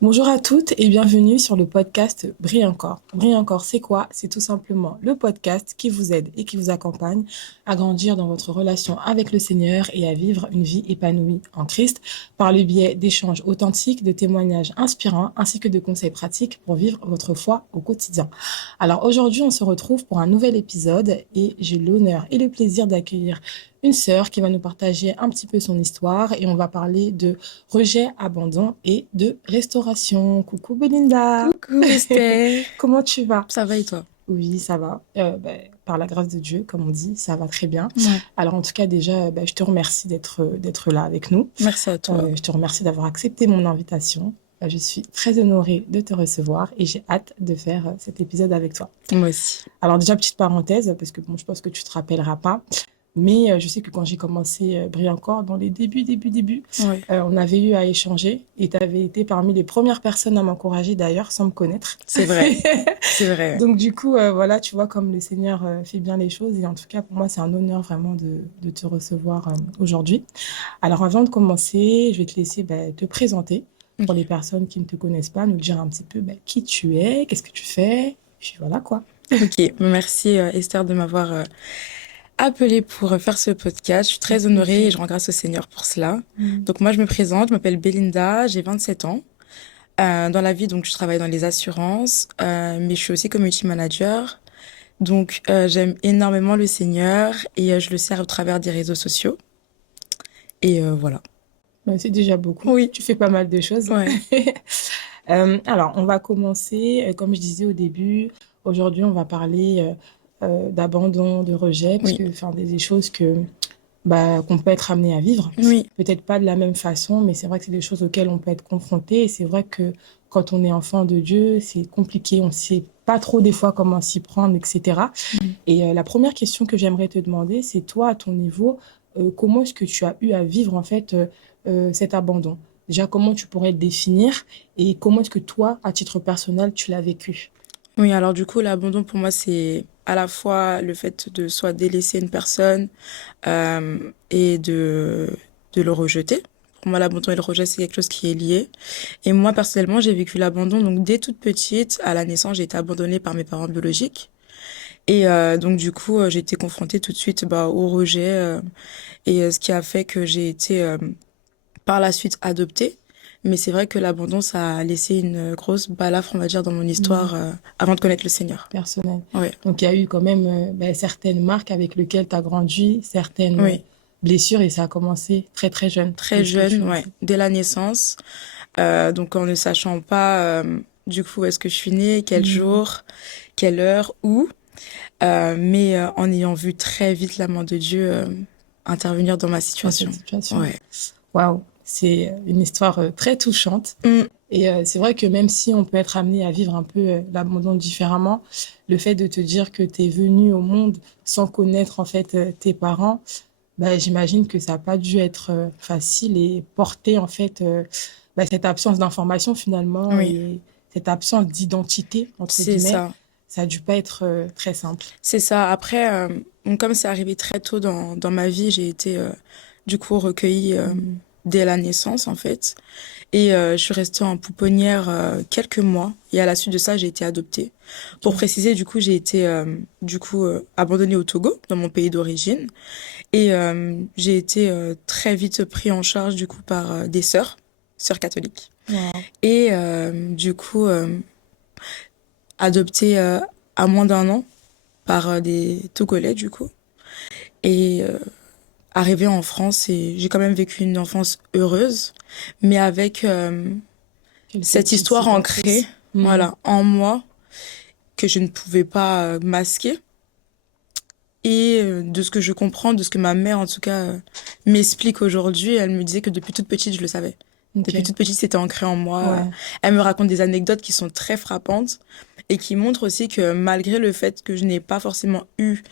Bonjour à toutes et bienvenue sur le podcast Brille encore. Brille encore, c'est quoi? C'est tout simplement le podcast qui vous aide et qui vous accompagne à grandir dans votre relation avec le Seigneur et à vivre une vie épanouie en Christ par le biais d'échanges authentiques, de témoignages inspirants ainsi que de conseils pratiques pour vivre votre foi au quotidien. Alors aujourd'hui, on se retrouve pour un nouvel épisode et j'ai l'honneur et le plaisir d'accueillir une sœur qui va nous partager un petit peu son histoire et on va parler de rejet, abandon et de restauration. Coucou Belinda, Coucou Esther, comment tu vas? ça va et toi? Oui, ça va. Par la grâce de Dieu, comme on dit, ça va très bien. Ouais, Alors en tout cas, déjà, je te remercie d'être là avec nous. merci à toi. Je te remercie d'avoir accepté mon invitation. Je suis très honorée de te recevoir et j'ai hâte de faire cet épisode avec toi. Moi aussi. Alors déjà, petite parenthèse, parce que bon, je pense que tu te rappelleras pas, mais je sais que quand j'ai commencé Brille encore, dans les débuts, Ouais, on avait eu à échanger et tu avais été parmi les premières personnes à m'encourager d'ailleurs, sans me connaître. c'est vrai, c'est vrai. Donc du coup, voilà, tu vois comme le Seigneur fait bien les choses et en tout cas, pour moi, c'est un honneur vraiment de te recevoir aujourd'hui. Alors avant de commencer, je vais te laisser te présenter pour les Ok, personnes qui ne te connaissent pas, nous dire un petit peu qui tu es, qu'est-ce que tu fais, puis voilà quoi. ok. Merci Esther de m'avoir appelée pour faire ce podcast. Je suis Avec très honorée et plaisir. je rends grâce au Seigneur pour cela. Mm. Donc moi je me présente, je m'appelle Belinda, j'ai 27 ans. Dans la vie, donc je travaille dans les assurances, mais je suis aussi community manager. Donc j'aime énormément le Seigneur et je le sers au travers des réseaux sociaux. Et voilà. C'est déjà beaucoup. Oui, Tu fais pas mal de choses. ouais, Alors, on va commencer, comme je disais au début, aujourd'hui, on va parler d'abandon, de rejet, parce oui, que, enfin, des choses qu'on peut être amené à vivre. oui, Peut-être pas de la même façon, mais c'est vrai que c'est des choses auxquelles on peut être confronté. Et c'est vrai que quand on est enfant de Dieu, c'est compliqué. On ne sait pas trop des fois comment s'y prendre, etc. Et la première question que j'aimerais te demander, c'est toi, à ton niveau, comment est-ce que tu as eu à vivre en fait cet abandon? Déjà, comment tu pourrais le définir et comment est-ce que toi, à titre personnel, tu l'as vécu? Oui, alors du coup, l'abandon pour moi, c'est à la fois le fait de soit délaisser une personne et de le rejeter. Pour moi, l'abandon et le rejet, c'est quelque chose qui est lié. Et moi, personnellement, j'ai vécu l'abandon. Donc, dès toute petite, à la naissance, j'ai été abandonnée par mes parents biologiques. Et donc, du coup, j'ai été confrontée tout de suite au rejet. Ce qui a fait que j'ai été par la suite adoptée. Mais c'est vrai que l'abandon, ça a laissé une grosse balafre, on va dire, dans mon Hmm, histoire avant de connaître le Seigneur. personnel. Ouais. Donc, il y a eu quand même certaines marques avec lesquelles tu as grandi, certaines Oui, blessures et ça a commencé très très jeune, de très ce que tu jeune, me ouais, dis. dès la naissance. Donc en ne sachant pas du coup où est-ce que je suis née, quel Hmm, jour, quelle heure, où, en ayant vu très vite la main de Dieu intervenir dans ma dans cette situation. situation. Ouais. Waouh, c'est une histoire très touchante. Mm, Et c'est vrai que même si on peut être amené à vivre un peu l'abandon différemment, le fait de te dire que tu es venu au monde sans connaître en fait tes parents, j'imagine que ça n'a pas dû être facile et porter en fait cette absence d'information finalement oui, et cette absence d'identité entre c'est guillemets, ça. ça a dû pas être très simple. C'est ça. Après, donc, comme c'est arrivé très tôt dans ma vie, j'ai été du coup recueillie Mm. dès la naissance en fait. Et je suis restée en pouponnière quelques mois. Et à la suite de ça, j'ai été adoptée. Pour Ok. préciser, du coup, j'ai été abandonnée au Togo, dans mon pays d'origine. Et j'ai été très vite pris en charge du coup par des sœurs catholiques. Wow. Et du coup, adoptée à moins d'un an par des Togolais du coup. Et arrivée en France, et j'ai quand même vécu une enfance heureuse, mais avec Quelques cette petites histoire ancrée, cicatrices. Mm. voilà, en moi que je ne pouvais pas masquer. Et de ce que je comprends, de ce que ma mère en tout cas m'explique aujourd'hui, elle me disait que depuis toute petite, je le savais. Depuis Ok. toute petite, c'était ancré en moi. Ouais. Elle me raconte des anecdotes qui sont très frappantes et qui montrent aussi que malgré le fait que je n'ai pas forcément eu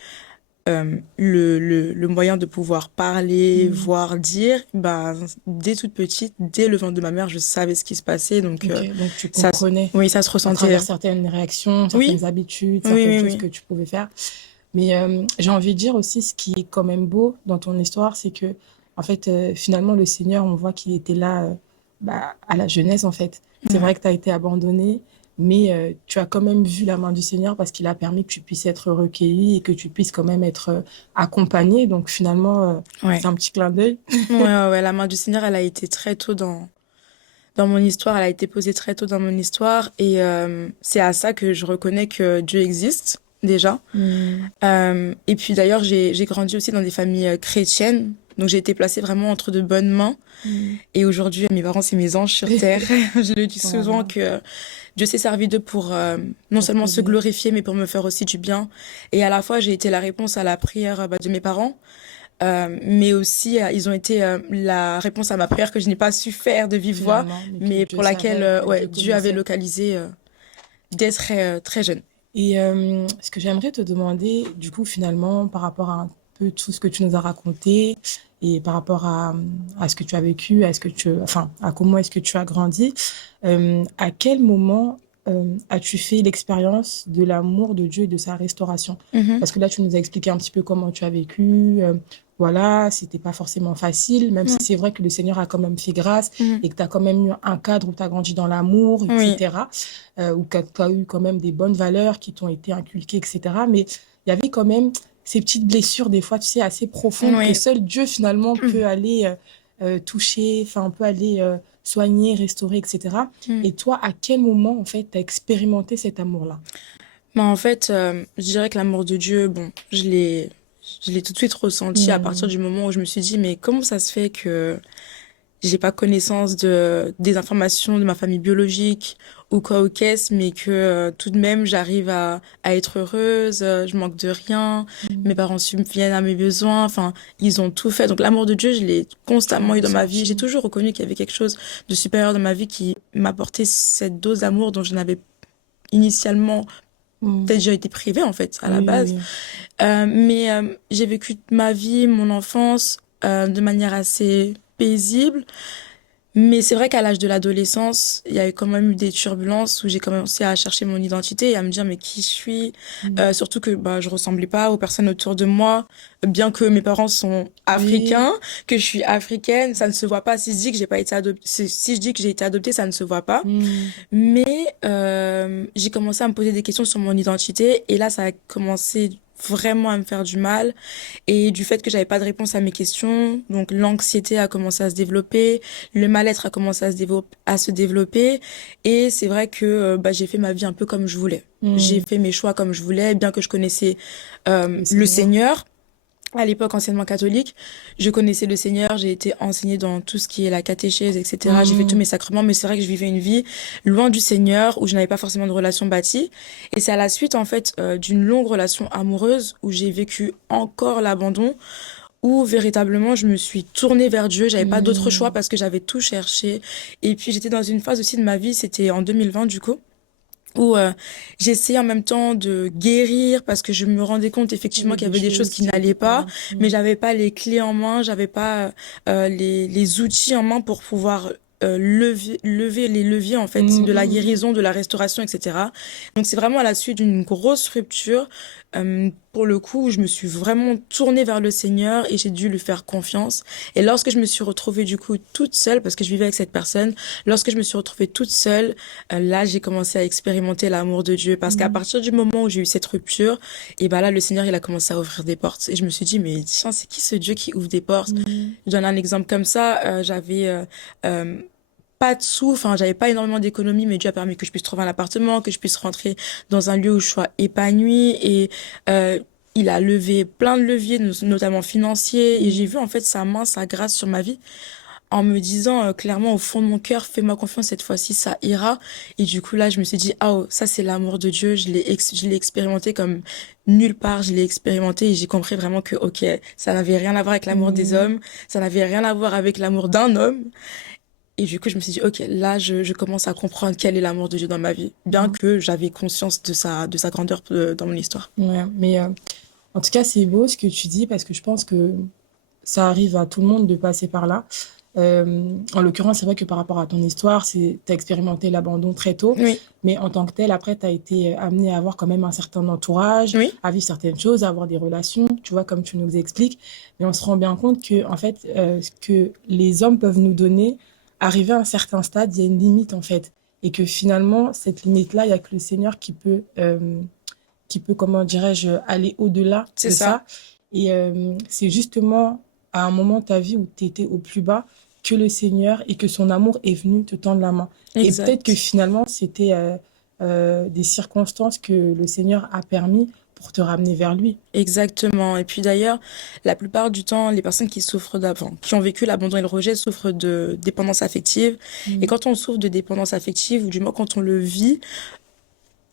le moyen de pouvoir parler, Mm. voir, dire, bah, dès toute petite, dès le ventre de ma mère, je savais ce qui se passait. Donc, Ok, donc tu ça, comprenais oui, ça se à ressentait. travers certaines réactions, Oui, certaines habitudes, oui, certaines oui, choses que oui. tu pouvais faire. Mais j'ai envie de dire aussi ce qui est quand même beau dans ton histoire, c'est que en fait finalement le Seigneur, on voit qu'il était là à la jeunesse en fait. C'est vrai Ouais. que tu as été abandonné, mais tu as quand même vu la main du Seigneur parce qu'il a permis que tu puisses être recueilli et que tu puisses quand même être accompagné. Donc finalement, Ouais. c'est un petit clin d'œil. Ouais, ouais, ouais. La main du Seigneur, elle a été très tôt dans mon histoire. Elle a été posée très tôt dans mon histoire. Et c'est à ça que je reconnais que Dieu existe, déjà. Hmm. Et puis d'ailleurs, j'ai grandi aussi dans des familles chrétiennes. Donc j'ai été placée vraiment entre de bonnes mains. Hmm. Et aujourd'hui, mes parents, c'est mes anges sur terre. Je le dis souvent Voilà, que Dieu s'est servi d'eux pour non pour seulement se t'aider. glorifier, mais pour me faire aussi du bien. Et à la fois, j'ai été la réponse à la prière de mes parents, mais aussi ils ont été la réponse à ma prière que je n'ai pas su faire de vive voix, Finalement, mais que mais Dieu pour laquelle savait, que Dieu ouais, Dieu avait connaissait. localisé dès très jeune. Et ce que j'aimerais te demander, du coup, finalement, par rapport à un peu tout ce que tu nous as raconté et par rapport à ce que tu as vécu, à ce que enfin, à comment est-ce que tu as grandi, à quel moment as-tu fait l'expérience de l'amour de Dieu et de sa restauration? Mhm, Parce que là, tu nous as expliqué un petit peu comment tu as vécu, voilà, c'était pas forcément facile, même si ouais, c'est vrai que le Seigneur a quand même fait grâce mhm. et que tu as quand même eu un cadre où tu as grandi dans l'amour, Oui, etc. Où tu as eu quand même des bonnes valeurs qui t'ont été inculquées, etc. Mais il y avait quand même ces petites blessures, des fois, tu sais, assez profondes que oui. seul Dieu, finalement, peut aller toucher, enfin, peut aller soigner, restaurer, etc. Mm. Et toi, à quel moment, en fait, tu as expérimenté cet amour-là? Mais en fait, je dirais que l'amour de Dieu, bon, je l'ai tout de suite ressenti à partir Hmm. du moment où je me suis dit, mais comment ça se fait que j'ai pas connaissance des informations de ma famille biologique ou quoi ou qu'est-ce, mais que tout de même j'arrive à être heureuse, je manque de rien, mes Hmm. parents subviennent à mes besoins, enfin, ils ont tout fait. Donc l'amour de Dieu, je l'ai Tu l'as constamment eu dans ma vie. J'ai ressenti. toujours reconnu qu'il y avait quelque chose de supérieur dans ma vie qui m'apportait cette dose d'amour dont je n'avais initialement Hmm. peut-être déjà été privée en fait à la Oui, base. oui. Mais j'ai vécu ma vie, mon enfance de manière assez paisible. Mais c'est vrai qu'à l'âge de l'adolescence, il y a eu quand même eu des turbulences où j'ai commencé à chercher mon identité et à me dire mais qui je suis. Hmm. Surtout que bah je ressemblais pas aux personnes autour de moi, bien que mes parents sont Oui. africains, que je suis africaine, ça ne se voit pas. Si je dis que j'ai pas été adoptée, si je dis que j'ai été adoptée, ça ne se voit pas. Hmm. Mais j'ai commencé à me poser des questions sur mon identité et là ça a commencé vraiment à me faire du mal et du fait que j'avais pas de réponse à mes questions, donc l'anxiété a commencé à se développer, le mal-être a commencé à se développer et c'est vrai que bah, j'ai fait ma vie un peu comme je voulais. J'ai Hmm. fait mes choix comme je voulais, bien que je connaissais Le le Seigneur. Seigneur. À l'époque anciennement catholique, je connaissais le Seigneur, j'ai été enseignée dans tout ce qui est la catéchèse, etc. J'ai fait tous Hmm. mes sacrements, mais c'est vrai que je vivais une vie loin du Seigneur, où je n'avais pas forcément de relation bâtie. Et c'est à la suite, en fait, d'une longue relation amoureuse, où j'ai vécu encore l'abandon, où véritablement je me suis tournée vers Dieu, j'avais pas d'autre choix Hmm. parce que j'avais tout cherché. Et puis j'étais dans une phase aussi de ma vie, c'était en 2020 du coup où j'essayais en même temps de guérir parce que je me rendais compte Il y avait effectivement qu'il y des avait des choses choses qui qui n'allaient n'étaient pas, pas. mais Hmm. j'avais pas les clés en main, j'avais pas les outils en main pour pouvoir lever les leviers en fait Hmm. de la Hmm. Hmm. guérison, de la restauration, etc. Donc c'est vraiment à la suite d'une grosse rupture, pour le coup, où je me suis vraiment tournée vers le Seigneur et j'ai dû lui faire confiance. Et lorsque je me suis retrouvée du coup toute seule, parce que je vivais avec cette personne, lorsque je me suis retrouvée toute seule, là, j'ai commencé à expérimenter l'amour de Dieu parce qu'à Hmm. partir du moment où j'ai eu cette rupture, et ben là, le Seigneur, il a commencé à ouvrir des portes. Et je me suis dit, mais tiens, c'est qui ce Dieu qui ouvre des portes? Hmm. Je donne un exemple comme ça. J'avais euh, pas de sous, enfin, j'avais pas énormément d'économies, mais Dieu a permis que je puisse trouver un appartement, que je puisse rentrer dans un lieu où je sois épanouie et il a levé plein de leviers, notamment financiers, et j'ai Hmm. vu en fait sa main, sa grâce sur ma vie en me disant clairement au fond de mon cœur, fais-moi confiance, cette fois-ci ça ira. Et du coup là, je me suis dit, ah, oh, ça c'est l'amour de Dieu, je l'ai expérimenté comme nulle part, je l'ai expérimenté et j'ai compris vraiment que, ok, ça n'avait rien à voir avec l'amour des Hmm. hommes, ça n'avait rien à voir avec l'amour d'un homme. Et du coup, je me suis dit, ok, là, je commence à comprendre quel est l'amour de Dieu dans ma vie, bien Hmm. que j'avais conscience de sa grandeur dans mon histoire. Ouais, mais en tout cas, c'est beau ce que tu dis parce que je pense que ça arrive à tout le monde de passer par là. En l'occurrence, c'est vrai que par rapport à ton histoire, tu as expérimenté l'abandon très tôt, Oui, mais en tant que tel, après, tu as été amené à avoir quand même un certain entourage, oui, à vivre certaines choses, à avoir des relations, tu vois, comme tu nous expliques. Mais on se rend bien compte que, en fait, ce que les hommes peuvent nous donner, arrivé à un certain stade, il y a une limite, en fait. et que finalement, cette limite-là, il n'y a que le Seigneur qui peut, comment dirais-je, aller au-delà C'est de ça. ça. Et c'est justement à un moment de ta vie où tu étais au plus bas que le Seigneur et que son amour est venu te tendre la main. Et peut-être que Exact. finalement, c'était des circonstances que le Seigneur a permis pour te ramener vers lui. Exactement. Et puis d'ailleurs, la plupart du temps, les personnes qui souffrent d'avant, qui ont vécu l'abandon et le rejet, souffrent de dépendance affective. Et Mm. quand on souffre de dépendance affective, ou du moins quand on le vit,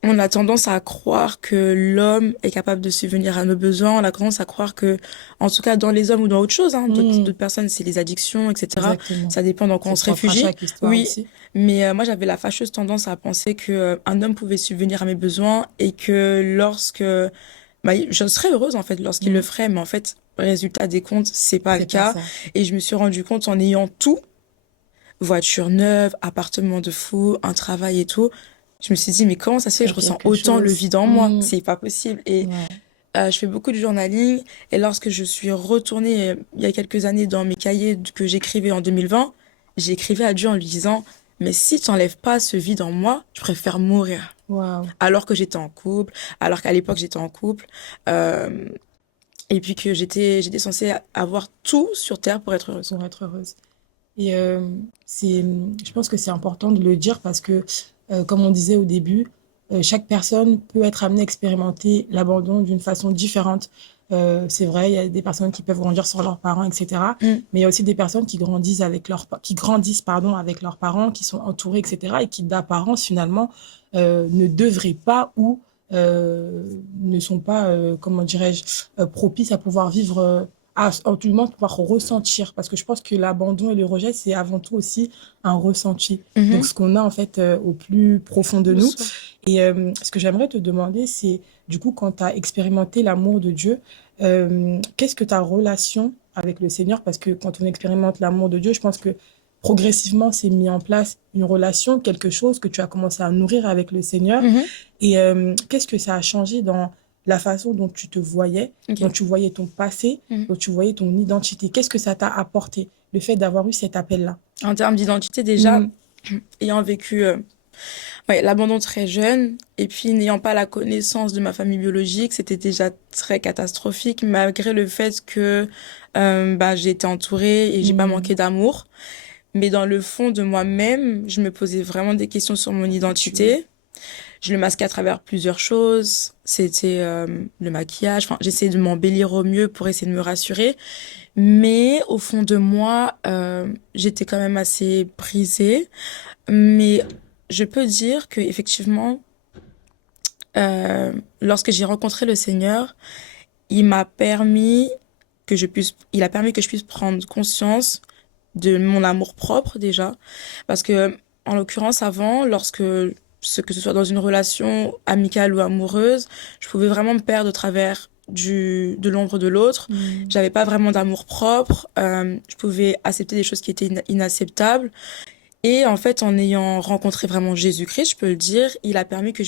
on a tendance à croire que l'homme est capable de subvenir à nos besoins. On a tendance à croire que, en tout cas dans les hommes ou dans autre chose, hein, Mm. d'autres personnes, c'est les addictions, etc. Exactement. Ça dépend dans quoi on C'est se propre à réfugie. chaque histoire Oui, aussi. mais moi j'avais la fâcheuse tendance à penser que un homme pouvait subvenir à mes besoins et que je serais heureuse en fait lorsqu'il le Mm. ferait, mais en fait, résultat des comptes, c'est pas le C'est pas cas. ça. Et je me suis rendu compte en ayant tout, voiture neuve, appartement de fou, un travail et tout. Je me suis dit, mais comment ça se fait que Il y je a ressens quelque autant le chose. vide en moi? Mm. C'est pas possible. Et Ouais. je fais beaucoup de journaling. Et lorsque je suis retournée il y a quelques années dans mes cahiers que j'écrivais en 2020, j'écrivais à Dieu en lui disant, mais si tu n'enlèves pas ce vide en moi, je préfère mourir. Waouh. Alors que j'étais en couple, alors qu'à l'époque j'étais en couple, euh, et puis que j'étais censée avoir tout sur Terre pour être heureuse. Pour être heureuse. Et je pense que c'est important de le dire parce que, comme on disait au début, chaque personne peut être amenée à expérimenter l'abandon d'une façon différente. C'est vrai, il y a des personnes qui peuvent grandir sans leurs parents, etc. Mm. Mais il y a aussi des personnes qui grandissent qui grandissent, pardon, avec leurs parents, qui sont entourés, etc. Et qui, d'apparence, finalement, ne devraient pas ou ne sont pas, comment dirais-je, propices à pouvoir vivre en tout le monde pouvoir ressentir parce que je pense que l'abandon et le rejet c'est avant tout aussi un ressenti donc Mhm. ce qu'on a en fait au plus profond de nous Bonsoir. et ce que j'aimerais te demander c'est du coup quand tu as expérimenté l'amour de Dieu qu'est-ce que ta relation avec le Seigneur parce que quand on expérimente l'amour de Dieu je pense que progressivement c'est mis en place une relation quelque chose que tu as commencé à nourrir avec le Seigneur Mhm. et qu'est-ce que ça a changé dans la façon dont tu te voyais, dont Ok. tu voyais ton passé, Mhm. dont tu voyais ton identité? Qu'est-ce que ça t'a apporté, le fait d'avoir eu cet appel-là? En termes d'identité, déjà, Mm. ayant vécu ouais, l'abandon très jeune, et puis n'ayant pas la connaissance de ma famille biologique, c'était déjà très catastrophique, malgré le fait que j'ai été entourée et j'ai pas Mm. manqué d'amour. Mais dans le fond de moi-même, je me posais vraiment des questions sur mon Qui tu es? identité. Je le masquais à travers plusieurs choses. C'était le maquillage. Enfin, j'essayais de m'embellir au mieux pour essayer de me rassurer. Mais au fond de moi, j'étais quand même assez brisée. Mais je peux dire que effectivement, euh, lorsque j'ai rencontré le Seigneur, il m'a permis il a permis que je puisse prendre conscience de mon amour propre déjà, parce que en l'occurrence avant, que ce soit dans une relation amicale ou amoureuse, je pouvais vraiment me perdre au travers de l'ombre de l'autre. Mm. J'avais pas vraiment d'amour propre. Je pouvais accepter des choses qui étaient inacceptables. Et en fait, en ayant rencontré vraiment Jésus-Christ, je peux le dire, il a permis que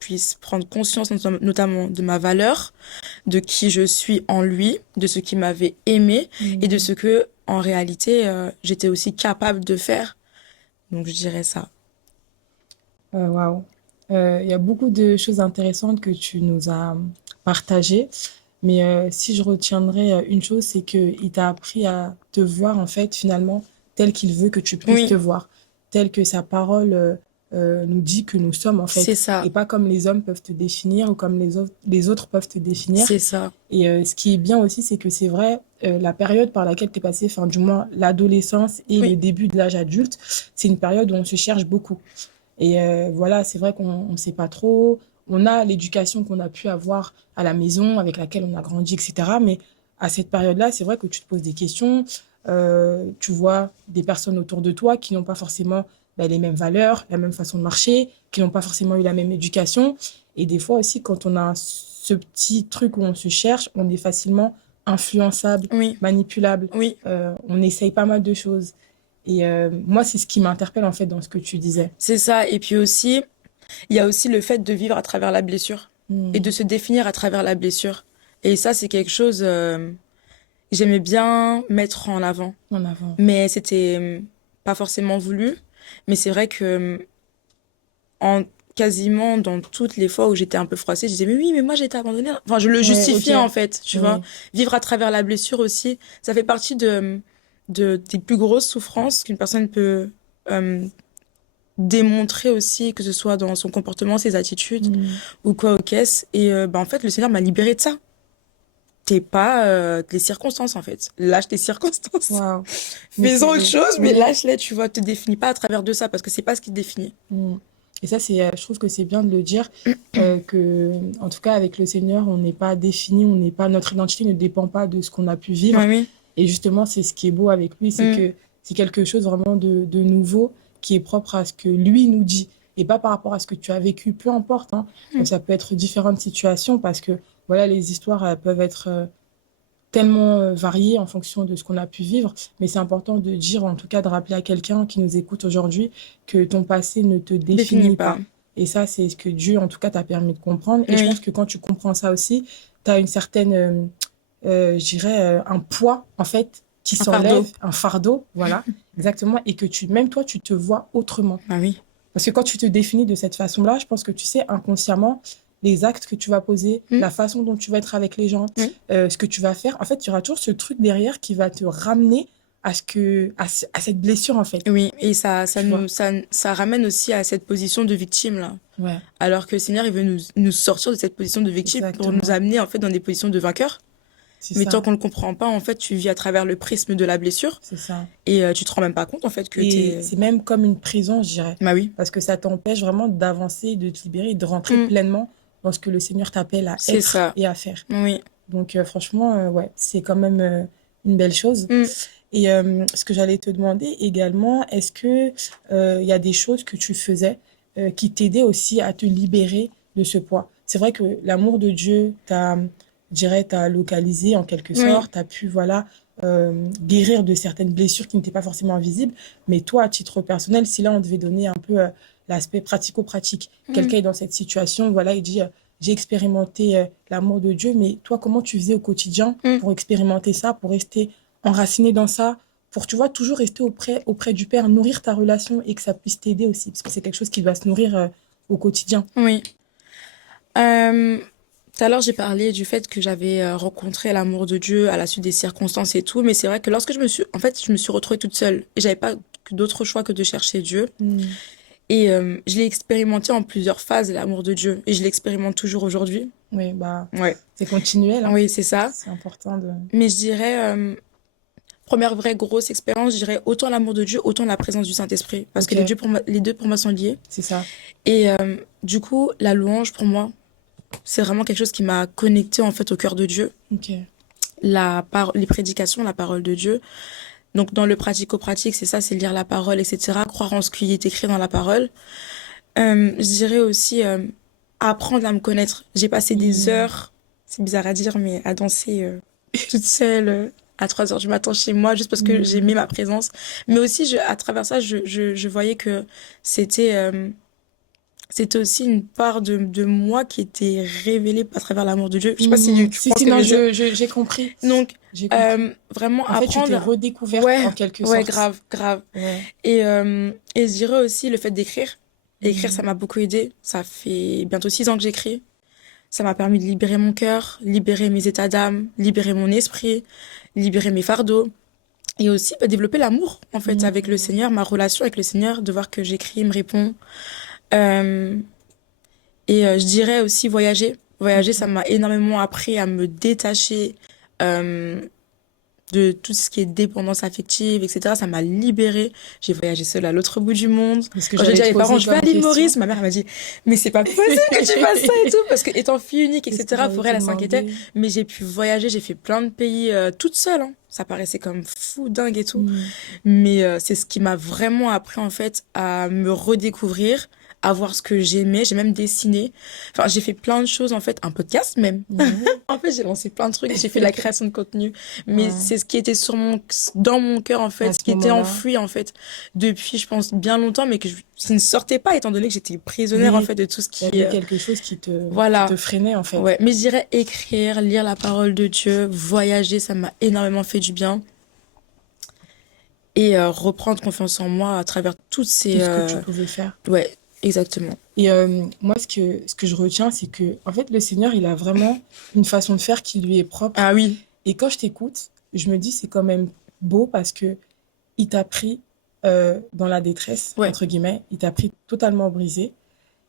puisse prendre conscience notamment de ma valeur, de qui je suis en lui, de ce qu'il m'avait aimé et de Mm. ce que, en réalité, j'étais aussi capable de faire. Donc, je dirais ça. Waouh. Il y a beaucoup de choses intéressantes que tu nous as partagées. Mais si je retiendrai une chose, c'est qu'il t'a appris à te voir en fait finalement tel qu'il veut que tu puisses te Oui, voir, tel que sa parole nous dit que nous sommes en c'est fait, ça, et pas comme les hommes peuvent te définir ou comme les autres peuvent te définir. c'est ça. Et ce qui est bien aussi, c'est que c'est vrai, la période par laquelle tu es passé, enfin du moins l'adolescence et le Oui, début de l'âge adulte, c'est une période où on se cherche beaucoup. Et voilà, c'est vrai qu'on ne sait pas trop. On a l'éducation qu'on a pu avoir à la maison, avec laquelle on a grandi, etc. Mais à cette période-là, c'est vrai que tu te poses des questions. Tu vois des personnes autour de toi qui n'ont pas forcément les mêmes valeurs, la même façon de marcher, qui n'ont pas forcément eu la même éducation. Et des fois aussi, quand on a ce petit truc où on se cherche, on est facilement influençable, oui, manipulable. oui, On essaye pas mal de choses. Et moi, c'est ce qui m'interpelle en fait dans ce que tu disais. c'est ça. Et puis aussi, il y a aussi le fait de vivre à travers la blessure et de Hmm. se définir à travers la blessure. Et ça, c'est quelque chose que j'aimais bien mettre en avant. En avant. Mais c'était pas forcément voulu. Mais c'est vrai que en quasiment dans toutes les fois où j'étais un peu froissée, je disais, mais oui, mais moi j'ai été abandonnée. Enfin, je le Ouais, ok. justifiais en fait, tu vois. Oui. Vivre à travers la blessure aussi, ça fait partie des plus grosses souffrances qu'une personne peut euh, démontrer aussi, que ce soit dans son comportement, ses attitudes Mm. ou quoi au caisse. Et bah, en fait, le Seigneur m'a libérée de ça. T'es pas les circonstances en fait. Lâche tes circonstances. Waouh. Mais Fais autre c'est... chose, mais Oui. lâche-les, tu vois. Te définis pas à travers de ça parce que c'est pas ce qui te définit. Mm. Et ça, je trouve que c'est bien de le dire, que, en tout cas, avec le Seigneur, on n'est pas défini, on n'est pas, notre identité ne dépend pas de ce qu'on a pu Oui, vivre. oui. Et justement, c'est ce qui est beau avec lui, c'est Mm. que c'est quelque chose vraiment de nouveau qui est propre à ce que lui nous dit et pas par rapport à ce que tu as vécu, peu importe, hein. Mm. Ça peut être différentes situations parce que, voilà, les histoires, elles peuvent être tellement variées en fonction de ce qu'on a pu vivre. Mais c'est important de dire, en tout cas, de rappeler à quelqu'un qui nous écoute aujourd'hui que ton passé ne te Définis définit pas. pas. Et ça, c'est ce que Dieu, en tout cas, t'a permis de comprendre. Et je pense Oui, que quand tu comprends ça aussi, tu as une certaine, je dirais, un poids, en fait, qui un fardeau. s'enlève, un fardeau, voilà, exactement, et que même toi, tu te vois autrement. Ah oui. Parce que quand tu te définis de cette façon-là, je pense que tu sais inconsciemment les actes que tu vas poser, Mm. la façon dont tu vas être avec les gens, Oui. ce que tu vas faire. En fait, tu auras toujours ce truc derrière qui va te ramener à cette blessure, en fait. Oui, et Tu vois? ça ramène aussi à cette position de victime, là. Ouais, Alors que le Seigneur, il veut nous sortir de cette position de victime pour nous exactement. amener, en fait, dans des positions de vainqueur. C'est Mais tant ça. qu'on ne le comprend pas, en fait, tu vis à travers le prisme de la blessure C'est ça. et tu te rends même pas compte, en fait, que Et t'es... c'est même comme une prison, je dirais. Bah oui, Parce que ça t'empêche vraiment d'avancer, de te libérer, de rentrer Mm. pleinement dans ce que le Seigneur t'appelle à C'est être ça. et à faire. Oui. Donc, franchement, ouais, c'est quand même une belle chose. Mm. Et ce que j'allais te demander également, est-ce que il y a des choses que tu faisais qui t'aidaient aussi à te libérer de ce poids? C'est vrai que l'amour de Dieu je dirais, t'a localisé en quelque Oui. sorte, t'as pu, voilà, guérir de certaines blessures qui n'étaient pas forcément visibles. Mais toi, à titre personnel, si là, on devait donner un peu l'aspect pratico-pratique, Mm. quelqu'un est dans cette situation, voilà, il dit, j'ai expérimenté l'amour de Dieu, mais toi, comment tu faisais au quotidien Mm. pour expérimenter ça, pour rester enraciné dans ça, pour, tu vois, toujours rester auprès du Père, nourrir ta relation et que ça puisse t'aider aussi, parce que c'est quelque chose qui va se nourrir au quotidien. Oui. Tout à l'heure, j'ai parlé du fait que j'avais rencontré l'amour de Dieu à la suite des circonstances et tout, mais c'est vrai que lorsque je me suis retrouvée toute seule et j'avais pas d'autre choix que de chercher Dieu. Mm. Et je l'ai expérimenté en plusieurs phases, l'amour de Dieu, et je l'expérimente toujours aujourd'hui. Oui, bah, Ouais. c'est continuel, hein. Oui, c'est ça. C'est important de... Mais je dirais, première vraie grosse expérience, je dirais autant l'amour de Dieu, autant la présence du Saint-Esprit. Parce que Ok, les deux pour moi sont liés. c'est ça. Et du coup, la louange pour moi, c'est vraiment quelque chose qui m'a connecté en fait au cœur de Dieu. Ok. Les prédications, la parole de Dieu. Donc dans le pratico-pratique, c'est ça, c'est lire la parole, etc. Croire en ce qui est écrit dans la parole. Je dirais aussi apprendre à me connaître. J'ai passé des Mm. heures, c'est bizarre à dire, mais à danser toute seule à 3 heures du matin chez moi, juste parce que Mm. j'aimais ma présence. Mais aussi, à travers ça, je voyais que c'était c'était aussi une part de moi qui était révélée à travers l'amour de Dieu. Je sais pas si Mm. tu Si, comprends ce si, que je non, veux dire. j'ai compris. Donc, J'ai compris. vraiment En fait, tu t'es apprendre. redécouverte Ouais, en quelque ouais, sorte. grave, grave. Ouais. Et je dirais aussi le fait d'écrire. Écrire, ça Mm. m'a beaucoup aidé. Ça fait bientôt 6 ans que j'écris. Ça m'a permis de libérer mon cœur, libérer mes états d'âme, libérer mon esprit, libérer mes fardeaux. Et aussi bah, développer l'amour, en fait, avec le Mm. Seigneur, ma relation avec le Seigneur, de voir que j'écris, il me répond. Euh, je dirais aussi voyager. Voyager, ça Ok. m'a énormément appris à me détacher euh, de tout ce qui est dépendance affective, etc. Ça m'a libérée. J'ai voyagé seule à l'autre bout du monde. C'est ce que Quand j'ai j'allais dit à te mes parents, poser je vais à comme l'île question. Maurice, ma mère elle m'a dit, mais c'est pas possible que tu fasses ça et tout, parce que étant fille unique, C'est ce que etc., j'allais pour te elle, elle s'inquiétait. demander. Mais j'ai pu voyager, j'ai fait plein de pays toute seule, hein. Ça paraissait comme fou, dingue et tout. Mm. Mais c'est ce qui m'a vraiment appris, en fait, à me redécouvrir, à voir ce que j'aimais. J'ai même dessiné. Enfin, j'ai fait plein de choses, en fait, un podcast même. Mhm. En fait, j'ai lancé plein de trucs, j'ai fait la création de contenu, mais Ouais. c'est ce qui était dans mon cœur, en À fait, ce ce qui était moment-là. enfoui, en fait, depuis, je pense, bien longtemps, mais qui ne sortait pas, étant donné que j'étais prisonnière, en Oui, fait, de tout ce il y qui, avait quelque chose qui te voilà. freinait en fait. Ouais. Mais je dirais écrire, lire la parole de Dieu, voyager, ça m'a énormément fait du bien. Et reprendre confiance en moi à travers toutes Tout ces, ce que tu pouvais faire. ouais, exactement. Et moi, ce que je retiens, c'est que, en fait, le Seigneur, il a vraiment une façon de faire qui lui est propre. Ah oui, Et quand je t'écoute, je me dis, c'est quand même beau parce que il t'a pris dans la détresse, ouais, entre guillemets, il t'a pris totalement brisé.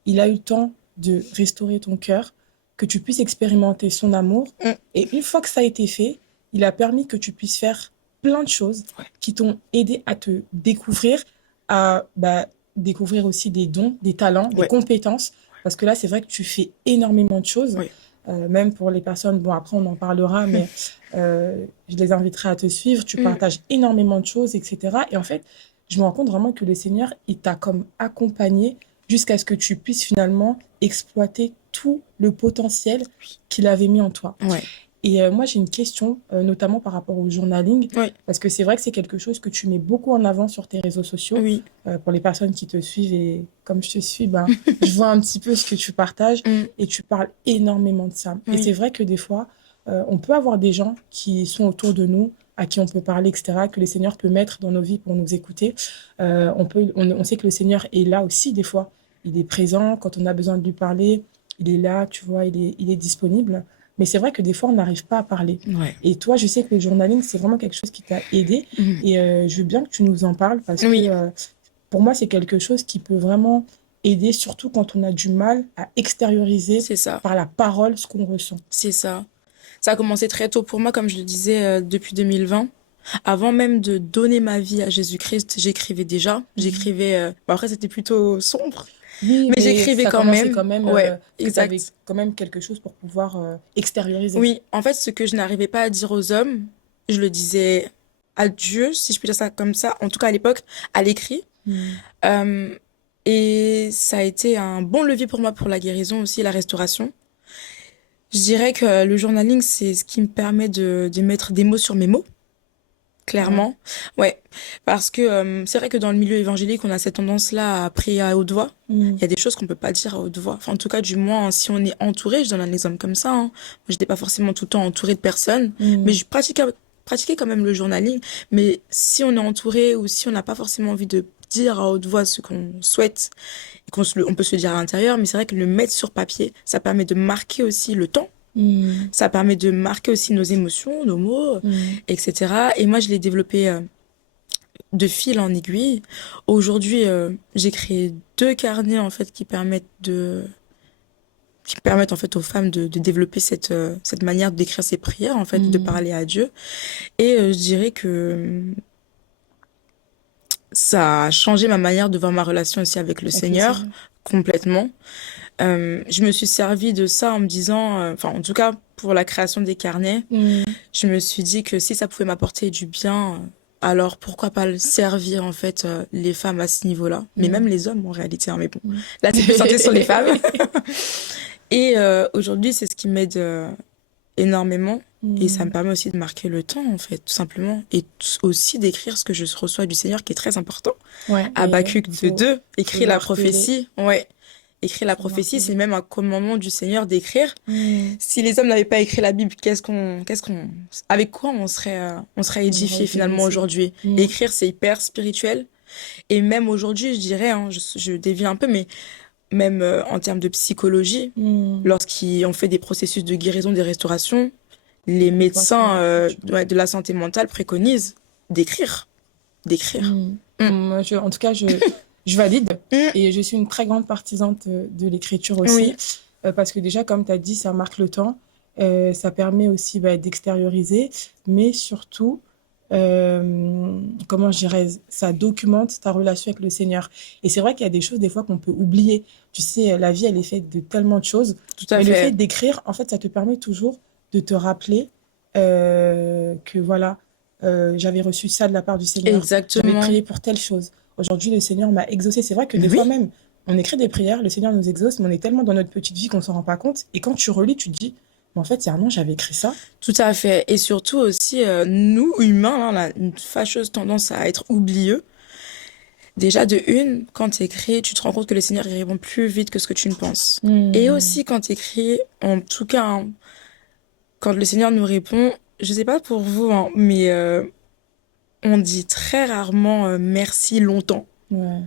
Il a eu le temps de restaurer ton cœur, que tu puisses expérimenter son amour. mm, Et une fois que ça a été fait, il a permis que tu puisses faire plein de choses ouais, qui t'ont aidé à te découvrir, à découvrir aussi des dons, des talents, des ouais, compétences. Parce que là, c'est vrai que tu fais énormément de choses, ouais, même pour les personnes, bon, après on en parlera, mais je les inviterai à te suivre. Tu mm, partages énormément de choses, etc. Et en fait, je me rends compte vraiment que le Seigneur, il t'a comme accompagné jusqu'à ce que tu puisses finalement exploiter tout le potentiel qu'il avait mis en toi. ouais, Et moi, j'ai une question, notamment par rapport au journaling, ouais, parce que c'est vrai que c'est quelque chose que tu mets beaucoup en avant sur tes réseaux sociaux. oui, Pour les personnes qui te suivent et comme je te suis, ben, je vois un petit peu ce que tu partages mm, et tu parles énormément de ça. Et c'est oui, vrai que des fois, on peut avoir des gens qui sont autour de nous, à qui on peut parler, etc., que le Seigneur peut mettre dans nos vies pour nous écouter. On sait que le Seigneur est là aussi des fois. Il est présent quand on a besoin de lui parler. Il est là, tu vois, il est disponible. Mais c'est vrai que des fois, on n'arrive pas à parler. ouais, Et toi, je sais que le journaling, c'est vraiment quelque chose qui t'a aidé. mm, Et je veux bien que tu nous en parles parce que oui, pour moi, c'est quelque chose qui peut vraiment aider, surtout quand on a du mal à extérioriser c'est ça, par la parole ce qu'on ressent. c'est ça. Ça a commencé très tôt pour moi, comme je le disais, depuis 2020. Avant même de donner ma vie à Jésus-Christ, j'écrivais déjà. Mhm. J'écrivais. Bon, après, c'était plutôt sombre, Oui, mais mais j'écrivais ça quand commençait même. quand même Ouais, que tu avais exact. quand même quelque chose pour pouvoir extérioriser. Oui, en fait, ce que je n'arrivais pas à dire aux hommes, je le disais à Dieu, si je peux dire ça comme ça, en tout cas à l'époque, à l'écrit. Mhm. Euh, et ça a été un bon levier pour moi pour la guérison aussi, la restauration. Je dirais que le journaling, c'est ce qui me permet de mettre des mots sur mes mots. Ouais. Clairement, ouais, parce que c'est vrai que dans le milieu évangélique, on a cette tendance-là à prier à haute voix. Il Mhm. y a des choses qu'on peut pas dire à haute voix. Enfin, en tout cas, du moins, si on est entouré, je donne un exemple comme ça. Hein. Moi, j'étais pas forcément tout le temps entourée de personnes, mais Mhm. je pratiquais quand même le journaling. Mais si on est entouré ou si on n'a pas forcément envie de dire à haute voix ce qu'on souhaite, et on peut se le dire à l'intérieur, mais c'est vrai que le mettre sur papier, ça permet de marquer aussi le temps. Mhm. Ça permet de marquer aussi nos émotions, nos mots, Mhm. etc. Et moi, je l'ai développé de fil en aiguille. Aujourd'hui, j'ai créé deux carnets en fait qui permettent en fait aux femmes de développer cette manière d'écrire ses prières en fait, de Mhm. parler à Dieu. Et je dirais que ça a changé ma manière de voir ma relation aussi avec le Avec le Seigneur Seigneur. complètement. Je me suis servi de ça en me disant, enfin en tout cas pour la création des carnets, Mhm. je me suis dit que si ça pouvait m'apporter du bien, alors pourquoi pas le servir en fait les femmes à ce niveau-là, mais même Mhm. les hommes en réalité, hein, mais bon, Mhm. là c'est plus centré sur les femmes. Et aujourd'hui c'est ce qui m'aide énormément et ça me Mhm. permet aussi de marquer le temps en fait, tout simplement, et aussi d'écrire ce que je reçois du Seigneur qui est très important. Ouais, et Habakkuk faut, 2:2, faut écrit le la marteler. prophétie, ouais. Écrire la Faut le prophétie, c'est marteler. même un commandement du Seigneur d'écrire. Mhm. Si les hommes n'avaient pas écrit la Bible, avec quoi on serait On aurait édifié été finalement blessé. aujourd'hui? Mhm. Écrire, c'est hyper spirituel. Et même aujourd'hui, je dirais, hein, je dévie un peu, mais même en termes de psychologie, Mhm. lorsqu'on fait des processus de guérison, des restaurations, les On passe par médecins l'écriture. ouais, de la santé mentale préconisent d'écrire, d'écrire. Mhm. Mm. Moi, en tout cas, je valide Mm. et je suis une très grande partisane de l'écriture aussi Oui, parce que déjà, comme tu as dit, ça marque le temps, ça permet aussi d'extérioriser, mais surtout, comment je dirais, ça documente ta relation avec le Seigneur. Et c'est vrai qu'il y a des choses des fois qu'on peut oublier. Tu sais, la vie, elle est faite de tellement de choses, tout à mais le fait fait. d'écrire, en fait, ça te permet toujours de te rappeler que voilà, j'avais reçu ça de la part du Seigneur, j'avais Exactement. prié pour telle chose. Aujourd'hui, le Seigneur m'a exaucé. C'est vrai que Mais des fois oui. même, on écrit des prières, le Seigneur nous exauce, mais on est tellement dans notre petite vie qu'on s'en rend pas compte. Et quand tu relis, tu te dis, mais en fait, il y a un an, j'avais écrit ça. Tout à fait. Et surtout aussi, nous, humains, hein, on a une fâcheuse tendance à être oublieux. Déjà, de une, quand tu écris, tu te rends compte que le Seigneur il répond plus vite que ce que tu ne penses. Et Hmm. aussi, quand tu écris, en tout cas, hein, quand le Seigneur nous répond, je sais pas pour vous, hein, mais on dit très rarement merci longtemps. Ouais.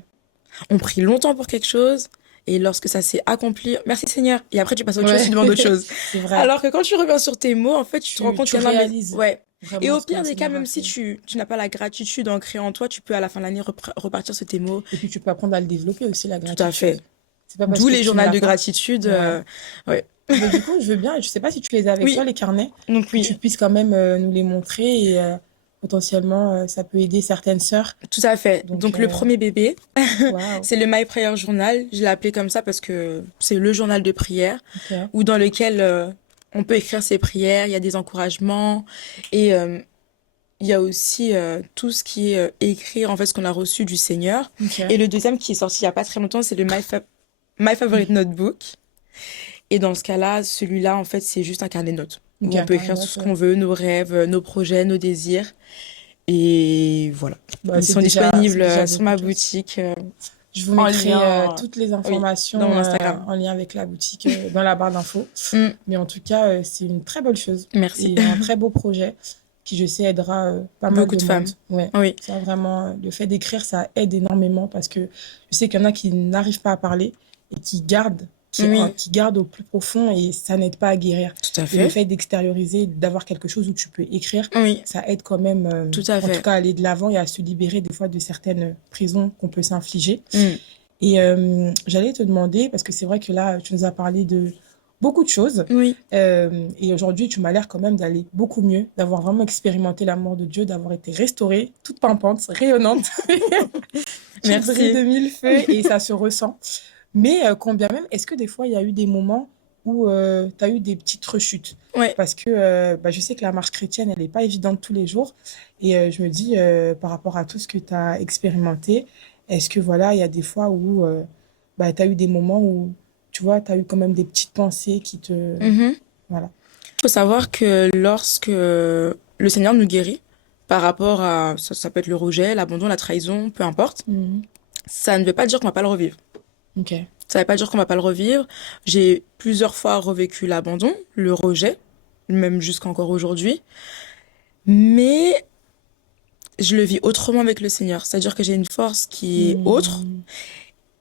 On prie longtemps pour quelque chose. Et lorsque ça s'est accompli, merci Seigneur. Et après, tu passes à autre chose, Ouais, tu demandes autre chose. c'est vrai. Alors que quand tu reviens sur tes mots, en fait, tu te rends compte Tu qu'il y en a, mais réalises ouais. Et vraiment au ce que pire le des cas, Seigneur a même si fait. tu n'as pas la gratitude ancrée en toi, tu peux à la fin de l'année repartir sur tes mots. Et puis tu peux apprendre à le développer aussi, la Tout à gratitude. fait. C'est pas parce D'où que les tu ne journaux l'as de pas. gratitude. Ouais. Ouais. Mais du coup, je veux bien, je sais pas si tu les as avec toi, Oui, les carnets, donc que tu oui, puisses quand même nous les montrer et potentiellement ça peut aider certaines sœurs. tout à fait. Donc, Donc le premier bébé, waouh, c'est le My Prayer Journal. Je l'ai appelé comme ça parce que c'est le journal de prière ok, où dans lequel on peut écrire ses prières, il y a des encouragements et il y a aussi tout ce qui est écrire en fait ce qu'on a reçu du Seigneur. Et ok. le deuxième qui est sorti il y a pas très longtemps, c'est le My Favorite Notebook. Et dans ce cas-là, celui-là en fait, c'est juste un carnet de notes Ok, où on un peut carnet de écrire tout notes, ce ouais. qu'on veut, nos rêves, nos projets, nos désirs. Et voilà. Bah, Ils sont c'est disponibles déjà sur beaucoup ma de choses. boutique Je vous en mettrai lien, toutes les oui, dans informations mon Instagram. en lien avec la boutique dans la barre d'infos. Mm, Mais en tout cas, c'est une très belle chose merci. et un très beau projet qui, je sais, aidera pas mal Beaucoup de de monde. femmes. Ouais, Oui, ça vraiment, le fait d'écrire, ça aide énormément parce que je sais qu'il y en a qui n'arrivent pas à parler et oui, qui gardent au plus profond et ça n'aide pas à guérir. tout à Et le fait. fait d'extérioriser, d'avoir quelque chose où tu peux écrire, Oui, ça aide quand même, tout à en tout fait. cas, à aller de l'avant et à se libérer des fois de certaines prisons qu'on peut s'infliger. Mm, Et j'allais te demander, parce que c'est vrai que là, tu nous as parlé de beaucoup de choses. oui, Et aujourd'hui, tu m'as l'air quand même d'aller beaucoup mieux, d'avoir vraiment expérimenté l'amour de Dieu, d'avoir été restaurée, toute pimpante, rayonnante. Tu brilles de merci. mille feux et ça se ressent. Mais quand bien même, est-ce que des fois, il y a eu des moments où tu as eu des petites rechutes? Ouais. Parce que bah, je sais que la marche chrétienne, elle n'est pas évidente tous les jours. Et je me dis, par rapport à tout ce que tu as expérimenté, est-ce que voilà, il y a des fois où bah, tu as eu des moments où, tu vois, tu as eu quand même des petites pensées qui te... Mhm. Voilà. Faut savoir que lorsque le Seigneur nous guérit par rapport à, ça peut être le rejet, l'abandon, la trahison, peu importe, Mhm. ça ne veut pas dire qu'on va pas le revivre. Ok. Ça ne veut pas dire qu'on va pas le revivre. J'ai plusieurs fois revécu l'abandon, le rejet, même jusqu'encore aujourd'hui. Mais je le vis autrement avec le Seigneur. C'est-à-dire que j'ai une force qui est autre. Mhm.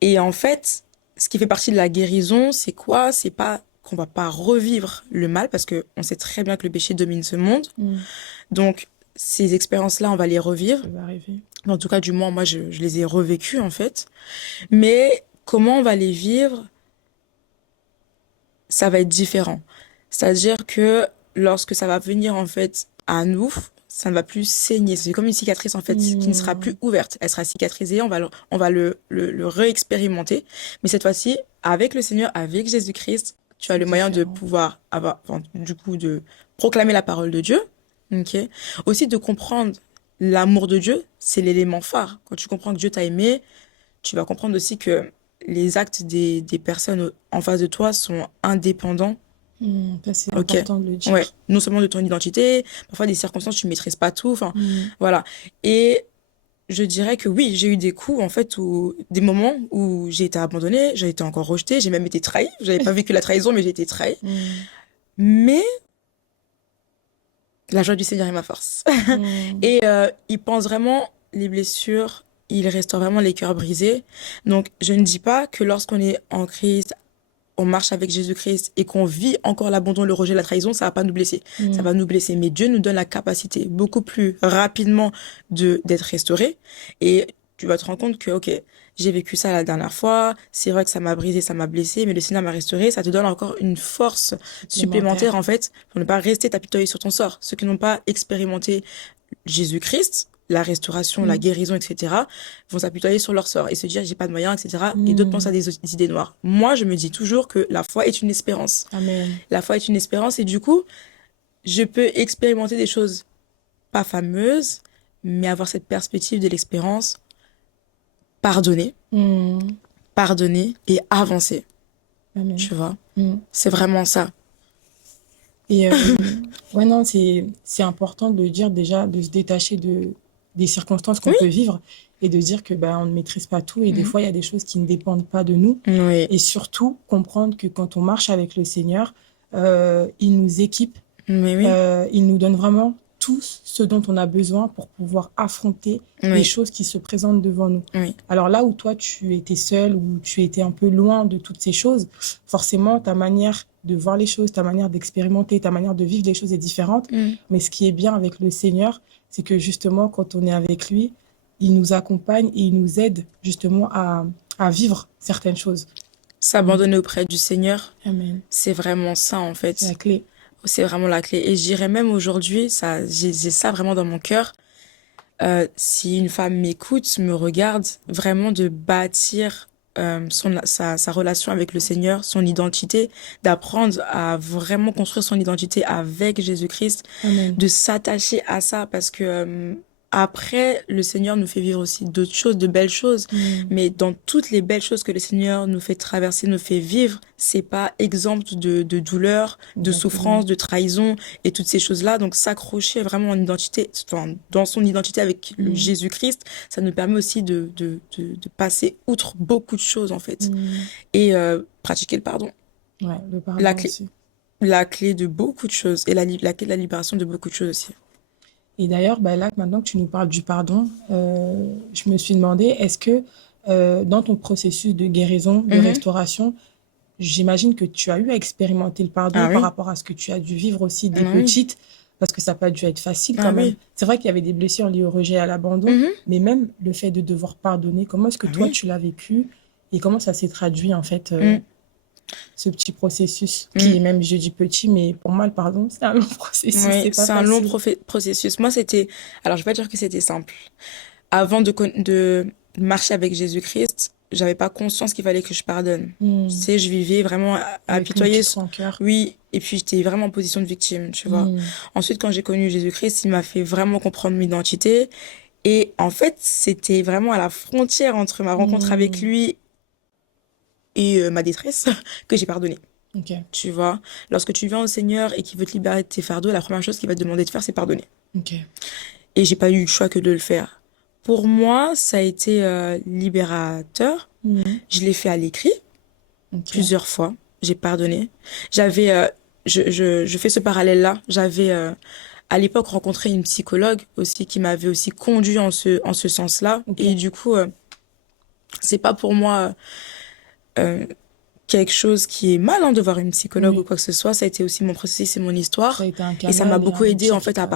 Et en fait, ce qui fait partie de la guérison, c'est quoi? C'est pas qu'on va pas revivre le mal, parce que on sait très bien que le péché domine ce monde. Mhm. Donc, ces expériences-là, on va les revivre. Ça va arriver. En tout cas, du moins, moi, je les ai revécues, en fait. Mais comment on va les vivre, ça va être différent. C'est-à-dire que lorsque ça va venir, en fait, à nous, ça ne va plus saigner. C'est comme une cicatrice, en fait, qui ne sera plus Mhm. ouverte. Elle sera cicatrisée, on va le réexpérimenter. Mais cette fois-ci, avec le Seigneur, avec Jésus-Christ, tu as C'est le moyen de différent. pouvoir avoir, enfin, du coup, de proclamer la parole de Dieu. Ok. Aussi de comprendre l'amour de Dieu, c'est l'élément phare. Quand tu comprends que Dieu t'a aimé, tu vas comprendre aussi que les actes des personnes en face de toi sont indépendants. Ça, c'est Ok. important de le Ouais. dire. Non seulement de ton identité, parfois des circonstances, tu maîtrises pas tout. Enfin, Mhm. voilà. Et je dirais que oui, j'ai eu des coups, en fait, où, des moments où j'ai été abandonnée, j'ai été encore rejetée, j'ai même été trahie. J'avais pas vécu la trahison, mais j'ai été trahie. Mhm. Mais la joie du Seigneur est ma force. Mhm. Et il pense vraiment les blessures, il restaure vraiment les cœurs brisés. Donc, je ne dis pas que lorsqu'on est en Christ, on marche avec Jésus-Christ et qu'on vit encore l'abandon, le rejet, la trahison, ça va pas nous blesser. Ça Mhm. va nous blesser. Mais Dieu nous donne la capacité beaucoup plus rapidement d'être restauré. Et tu vas te rendre compte que, ok, j'ai vécu ça la dernière fois. C'est vrai que ça m'a brisé, ça m'a blessé, mais le Seigneur m'a restauré. Ça te donne encore une force supplémentaire, Supplémentaire. en fait, pour ne pas rester tapitoyer sur ton sort. Ceux qui n'ont pas expérimenté Jésus-Christ, la restauration, la Mhm. guérison, etc., vont s'apitoyer sur leur sort et se dire j'ai pas de moyens, etc. Et d'autres pensent à Mhm. des idées noires. Moi, je me dis toujours que la foi est une espérance. Amen. La foi est une espérance et du coup, je peux expérimenter des choses pas fameuses, mais avoir cette perspective de l'espérance, pardonner, Mhm. pardonner et avancer. Amen. Tu vois, Mhm. c'est vraiment ça. Et ouais, non, c'est important de dire déjà, de se détacher des circonstances qu'on Oui. peut vivre et de dire que bah, on ne maîtrise pas tout et des Mhm. fois, il y a des choses qui ne dépendent pas de nous. Oui, Et surtout, comprendre que quand on marche avec le Seigneur, il nous équipe, mais oui, il nous donne vraiment tous ce dont on a besoin pour pouvoir affronter les Oui, choses qui se présentent devant nous. oui, Alors là où toi, tu étais seule, ou tu étais un peu loin de toutes ces choses, forcément, ta manière de voir les choses, ta manière d'expérimenter, ta manière de vivre les choses est différente. mm. Mais ce qui est bien avec le Seigneur, c'est que justement, quand on est avec lui, il nous accompagne et il nous aide justement à vivre certaines choses. Mm. S'abandonner auprès du Seigneur, Amen. c'est vraiment ça en C'est la fait. clé. C'est vraiment la clé. Et je dirais même aujourd'hui, ça, j'ai ça vraiment dans mon cœur. Si une femme m'écoute, me regarde, vraiment de bâtir sa relation avec le Seigneur, son identité, d'apprendre à vraiment construire son identité avec Jésus-Christ, Amen. de s'attacher à ça parce que après, le Seigneur nous fait vivre aussi d'autres choses, de belles choses. Mm. Mais dans toutes les belles choses que le Seigneur nous fait traverser, nous fait vivre, c'est pas exempt de douleur, de Exactement. souffrance, de trahison et toutes ces choses-là. Donc s'accrocher vraiment en identité, enfin, dans son identité avec le Mm. Jésus-Christ, ça nous permet aussi de passer outre beaucoup de choses en fait. Mm. Et pratiquer le pardon. Ouais, le La pardon clé, aussi. la clé de beaucoup de choses et la clé de la libération de beaucoup de choses aussi. Et d'ailleurs, bah là, maintenant que tu nous parles du pardon, je me suis demandé, est-ce que dans ton processus de guérison, de Mhm. restauration, j'imagine que tu as eu à expérimenter le pardon Ah par oui, rapport à ce que tu as dû vivre aussi des ah oui, petites, parce que ça n'a pas dû être facile ah quand même. oui, C'est vrai qu'il y avait des blessures liées au rejet et à l'abandon, mhm. mais même le fait de devoir pardonner, comment est-ce que Ah toi oui. tu l'as vécu et comment ça s'est traduit en fait, Mm, ce petit processus qui est mm. même, je dis petit, mais pour moi le pardon, c'est un long processus, Oui, c'est pas c'est un long facile. processus. Moi, c'était, alors je vais pas dire que c'était simple. Avant de marcher avec Jésus-Christ, j'avais pas conscience qu'il fallait que je pardonne. Tu Hmm. sais, je vivais vraiment Avec une apitoyée. petite rancœur. Oui, et puis j'étais vraiment en position de victime, tu vois. Hmm. Ensuite, quand j'ai connu Jésus-Christ, il m'a fait vraiment comprendre mon identité. Et en fait, c'était vraiment à la frontière entre ma rencontre avec Hmm. lui et ma détresse que j'ai pardonné. Ok, Tu vois, lorsque tu viens au Seigneur et qu'il veut te libérer de tes fardeaux, la première chose qu'il va te demander de faire, c'est pardonner. ok, Et j'ai pas eu le choix que de le faire. Pour moi, ça a été libérateur. hmm, Je l'ai fait à l'écrit ok, plusieurs fois. J'ai pardonné. J'avais, je fais ce parallèle-là. J'avais à l'époque rencontré une psychologue aussi qui m'avait aussi conduit en ce sens-là. ok. Et du coup, c'est pas pour moi euh, quelque chose qui est mal hein, de voir une psychologue ou Oui, quoi que ce soit. Ça a été aussi mon processus et mon ça a histoire. été un Et ça m'a canal et beaucoup un aidé outil en qui fait t'a...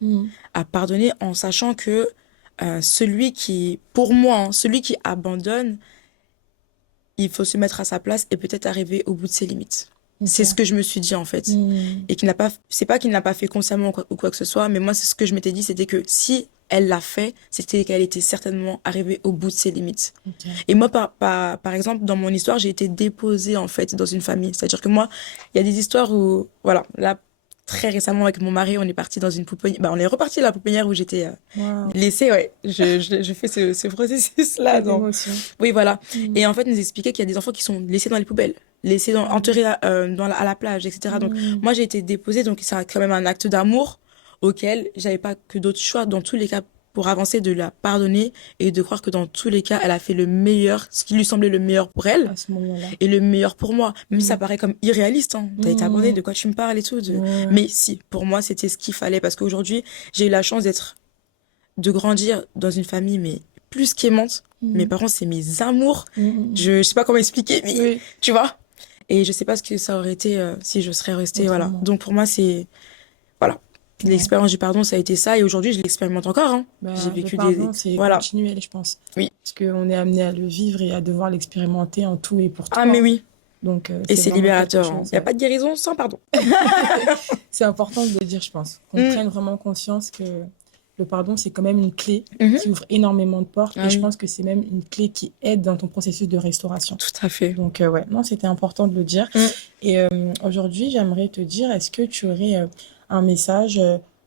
Hmm, à pardonner en sachant que celui qui, pour moi, hein, celui qui abandonne, il faut se mettre à sa place et peut-être arriver au bout de ses limites. C'est ce ok. que je me suis dit en fait. Hmm, Et qu'il n'a pas, c'est pas qu'il n'a pas fait consciemment ou quoi que ce soit, mais moi c'est ce que je m'étais dit, c'était que si elle l'a fait, c'était qu'elle était certainement arrivée au bout de ses limites. ok. Et moi, par exemple, dans mon histoire, j'ai été déposée, en fait, dans une famille. C'est-à-dire que moi, il y a des histoires où, voilà, là, très récemment, avec mon mari, on est parti dans une pouponnière, bah, on est reparti à la pouponnière où j'étais Waouh, laissée, ouais. Je fais ce processus-là, quelle dans... émotion. Oui, voilà. Hmm, Et en fait, nous expliquait qu'il y a des enfants qui sont laissés dans les poubelles, laissés hmm, enterrés à la plage, etc. Donc, hmm, moi, j'ai été déposée, donc c'est quand même un acte d'amour auquel j'avais pas que d'autres choix, dans tous les cas, pour avancer, de la pardonner et de croire que dans tous les cas, elle a fait le meilleur, ce qui lui semblait le meilleur pour elle à ce moment-là. et le meilleur pour moi. Même si ça Hmm, paraît comme irréaliste, hein. T'as été abandonné, hmm, de quoi tu me parles et tout. ouais, Mais si, pour moi, c'était ce qu'il fallait parce qu'aujourd'hui, j'ai eu la chance de grandir dans une famille, mais plus qu'aimante. Mes hmm, parents, c'est mes amours. hmm, hmm. Je sais pas comment expliquer, mais Oui, tu vois. Et je sais pas ce que ça aurait été si je serais restée, voilà. autrement. Donc pour moi, c'est, voilà. Ouais. L'expérience du pardon, ça a été ça. Et aujourd'hui, je l'expérimente encore, hein. J'ai Bah, le vécu pardon, c'est voilà. continuel, je pense. Oui. Parce qu'on est amené à le vivre et à devoir l'expérimenter en tout et pour tout, Ah, mais hein. oui. Donc, Et c'est c'est vraiment quelque libérateur, hein. chose, Il n'y a ouais. pas de guérison sans pardon. C'est important de le dire, je pense. Qu'on Mm, prenne vraiment conscience que le pardon, c'est quand même une clé mhm. qui ouvre énormément de portes. Et Ah je oui, pense que c'est même une clé qui aide dans ton processus de restauration. tout à fait. Donc, ouais, non, c'était important de le dire. Mm, Et aujourd'hui, j'aimerais te dire, est-ce que tu aurais un message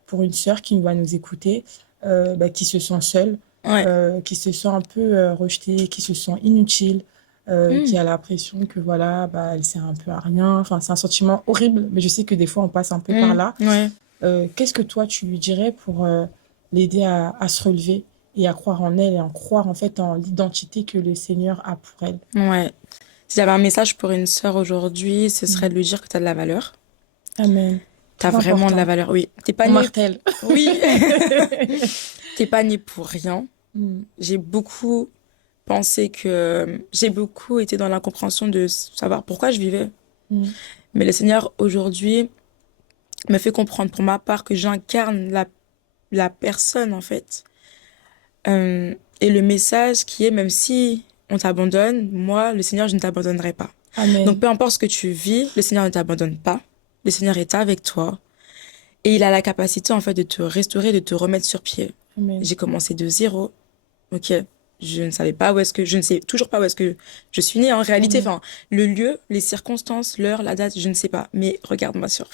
pour une sœur qui va nous écouter, bah, qui se sent seule, ouais. qui se sent un peu rejetée, qui se sent inutile, qui Mm, a l'impression que voilà, bah, elle sert un peu à rien. Enfin, c'est un sentiment horrible, mais je sais que des fois, on passe un peu par mm, là. ouais. Qu'est-ce que toi, tu lui dirais pour l'aider à se relever et à croire en elle et à croire en fait en l'identité que le Seigneur a pour elle? Ouais. Si j'avais un message pour une sœur aujourd'hui, ce serait Mm. de lui dire que tu as de la valeur. Amen. T'as Très vraiment de la important. valeur. Oui, t'es pas On né. martèle. Oui, t'es pas né pour rien. Mm, J'ai beaucoup pensé que j'ai beaucoup été dans l'incompréhension de savoir pourquoi je vivais. mm, Mais le Seigneur aujourd'hui me fait comprendre pour ma part que j'incarne la personne en fait. Et le message qui est même si on t'abandonne, moi, le Seigneur, je ne t'abandonnerai pas. Donc Amen. peu importe ce que tu vis, le Seigneur ne t'abandonne pas. Le Seigneur est avec toi et il a la capacité en fait de te restaurer, de te remettre sur pied. Amen. J'ai commencé de zéro. Ok. Je ne savais pas où est-ce que, je ne sais toujours pas où est-ce que je suis née en réalité. Amen. Enfin, le lieu, les circonstances, l'heure, la date, je ne sais pas. Mais regarde-moi sur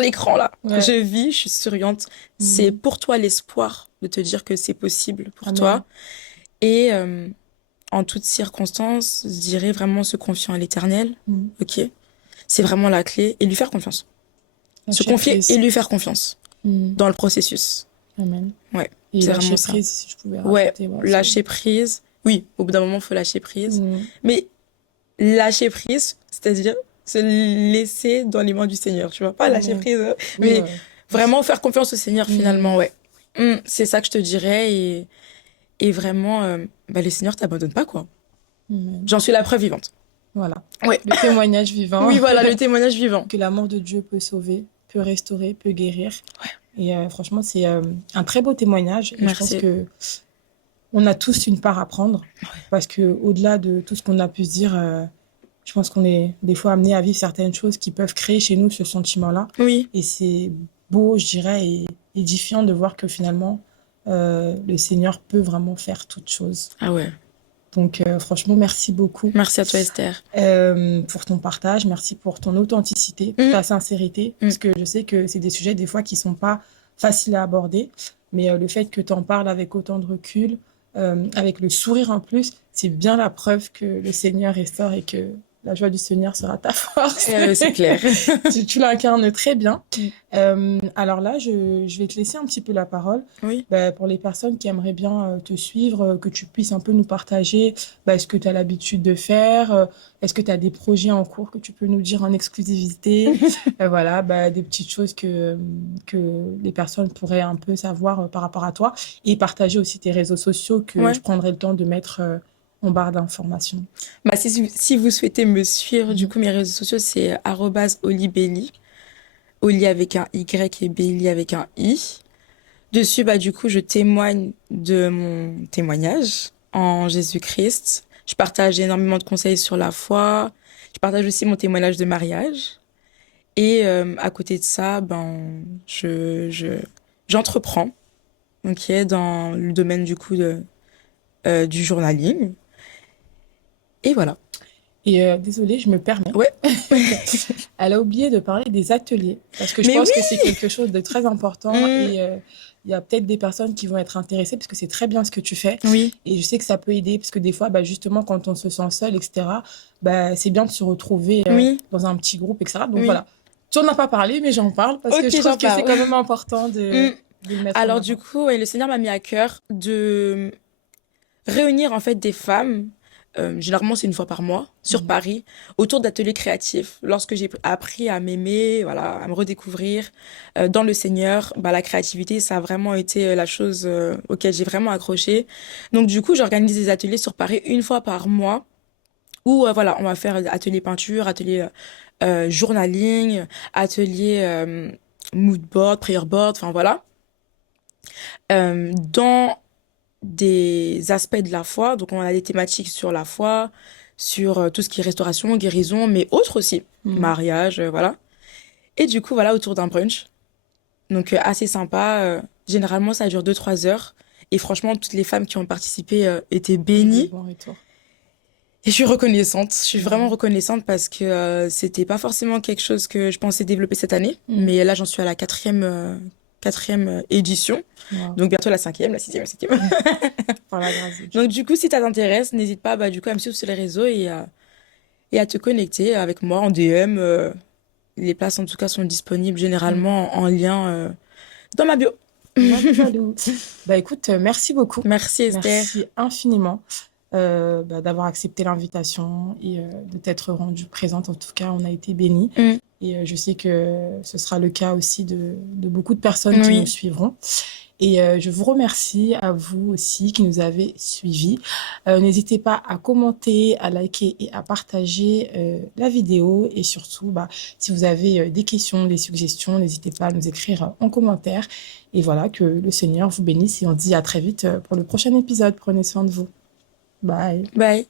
l'écran là. Je Ouais. vis, je suis souriante. C'est Mm, pour toi l'espoir de te dire que c'est possible pour Amen. toi. Et en toutes circonstances, je dirais vraiment se confier en l'Éternel. Mm. Ok. C'est vraiment la clé. Et lui faire confiance. Se Lâcher confier et prise. lui faire confiance Mm, dans le processus. Amen. Ouais. Et C'est vraiment lâcher ça. prise, si je pouvais Ouais, rajouter, ouais, c'est... lâcher prise. Oui, au bout d'un moment, il faut lâcher prise. Mm, Mais lâcher prise, c'est-à-dire se laisser dans les mains du Seigneur, tu vois. Pas lâcher Amen. prise, Oui, mais ouais. vraiment faire confiance au Seigneur finalement, Mm, ouais. C'est ça que je te dirais. Et vraiment, bah, le Seigneur t'abandonne pas, quoi. Amen. J'en suis la preuve vivante. Voilà. Ouais. Le témoignage vivant Oui, voilà, le témoignage vivant. que l'amour de Dieu peut sauver, peut restaurer, peut guérir. Et franchement, c'est un très beau témoignage. Et je pense Merci. que on a tous une part à prendre. Parce que au-delà de tout ce qu'on a pu se dire, je pense qu'on est des fois amené à vivre certaines choses qui peuvent créer chez nous ce sentiment-là. Oui. Et c'est beau, je dirais, et édifiant de voir que finalement, le Seigneur peut vraiment faire toutes choses. Ah ouais. Donc, franchement, merci beaucoup Merci à toi, Esther. pour ton partage. Merci pour ton authenticité, pour Mm, ta sincérité. mm. Parce que je sais que c'est des sujets, des fois, qui sont pas faciles à aborder. Mais le fait que tu en parles avec autant de recul, avec le sourire en plus, c'est bien la preuve que le Seigneur restaure et que la joie du Seigneur sera ta force. C'est clair. Tu l'incarnes très bien. Mm. Alors là, je vais te laisser un petit peu la parole. Oui. Bah, pour les personnes qui aimeraient bien te suivre, que tu puisses un peu nous partager bah, ce que tu as l'habitude de faire. Est-ce que tu as des projets en cours que tu peux nous dire en exclusivité? Voilà, bah, des petites choses que les personnes pourraient un peu savoir par rapport à toi. Et partager aussi tes réseaux sociaux que je Ouais. prendrai le temps de mettre en barre d'informations. Bah, si vous souhaitez me suivre, du Mhm. coup, mes réseaux sociaux, c'est @olibelly. Oli avec un Y et Belly avec un I. Dessus, bah, du coup, je témoigne de mon témoignage en Jésus-Christ. Je partage énormément de conseils sur la foi. Je partage aussi mon témoignage de mariage. Et à côté de ça, ben, j'entreprends, ok, dans le domaine du coup du journaling. Et voilà. Et désolée, je me permets. Ouais. Elle a oublié de parler des ateliers, parce que je Mais oui! pense que c'est quelque chose de très important Mm, et il y a peut-être des personnes qui vont être intéressées parce que c'est très bien ce que tu fais oui, et je sais que ça peut aider parce que des fois, bah, justement, quand on se sent seul, etc., bah, c'est bien de se retrouver oui, dans un petit groupe, etc. Donc oui. voilà, tu n'en as pas parlé, mais j'en parle parce que Ok, je trouve j'en que c'est parle. quand même important Mm. de le mettre en Alors du avant. coup, ouais, le Seigneur m'a mis à cœur de réunir en fait des femmes, généralement c'est une fois par mois, sur Mhm. Paris, autour d'ateliers créatifs. Lorsque j'ai appris à m'aimer, voilà, à me redécouvrir dans le Seigneur, bah, la créativité, ça a vraiment été la chose auquel j'ai vraiment accroché. Donc du coup, j'organise des ateliers sur Paris une fois par mois, où voilà, on va faire atelier peinture, atelier journaling, atelier mood board, prayer board, enfin voilà. Dans des aspects de la foi. Donc, on a des thématiques sur la foi, sur tout ce qui est restauration, guérison, mais autres aussi. Mhm. Mariage, voilà. Et du coup, voilà, autour d'un brunch. Donc, assez sympa. Généralement, ça dure 2 3 heures. Et franchement, toutes les femmes qui ont participé étaient Et des bénies. bons retours. Et je suis reconnaissante. Je suis vraiment Mhm. reconnaissante parce que c'était pas forcément quelque chose que je pensais développer cette année. Mhm. Mais là, j'en suis à la quatrième édition. Wow. Donc, bientôt la cinquième, la sixième, la septième. Par la grâce de Dieu. Donc du coup, si ça t'intéresse, n'hésite pas bah, du coup, à me suivre sur les réseaux et à te connecter avec moi en DM. Les places en tout cas sont disponibles Mhm. généralement en lien dans ma bio. Walou. Bah écoute, merci beaucoup. Merci Esther. Merci infiniment bah, d'avoir accepté l'invitation et de t'être rendue présente. En tout cas, on a été bénis. Mm. Et je sais que ce sera le cas aussi de beaucoup de personnes qui nous Oui, suivront. Et je vous remercie à vous aussi qui nous avez suivis. N'hésitez pas à commenter, à liker et à partager la vidéo. Et surtout, bah, si vous avez des questions, des suggestions, n'hésitez pas à nous écrire en commentaire. Et voilà, que le Seigneur vous bénisse et on se dit à très vite pour le prochain épisode. Prenez soin de vous. Bye. bye.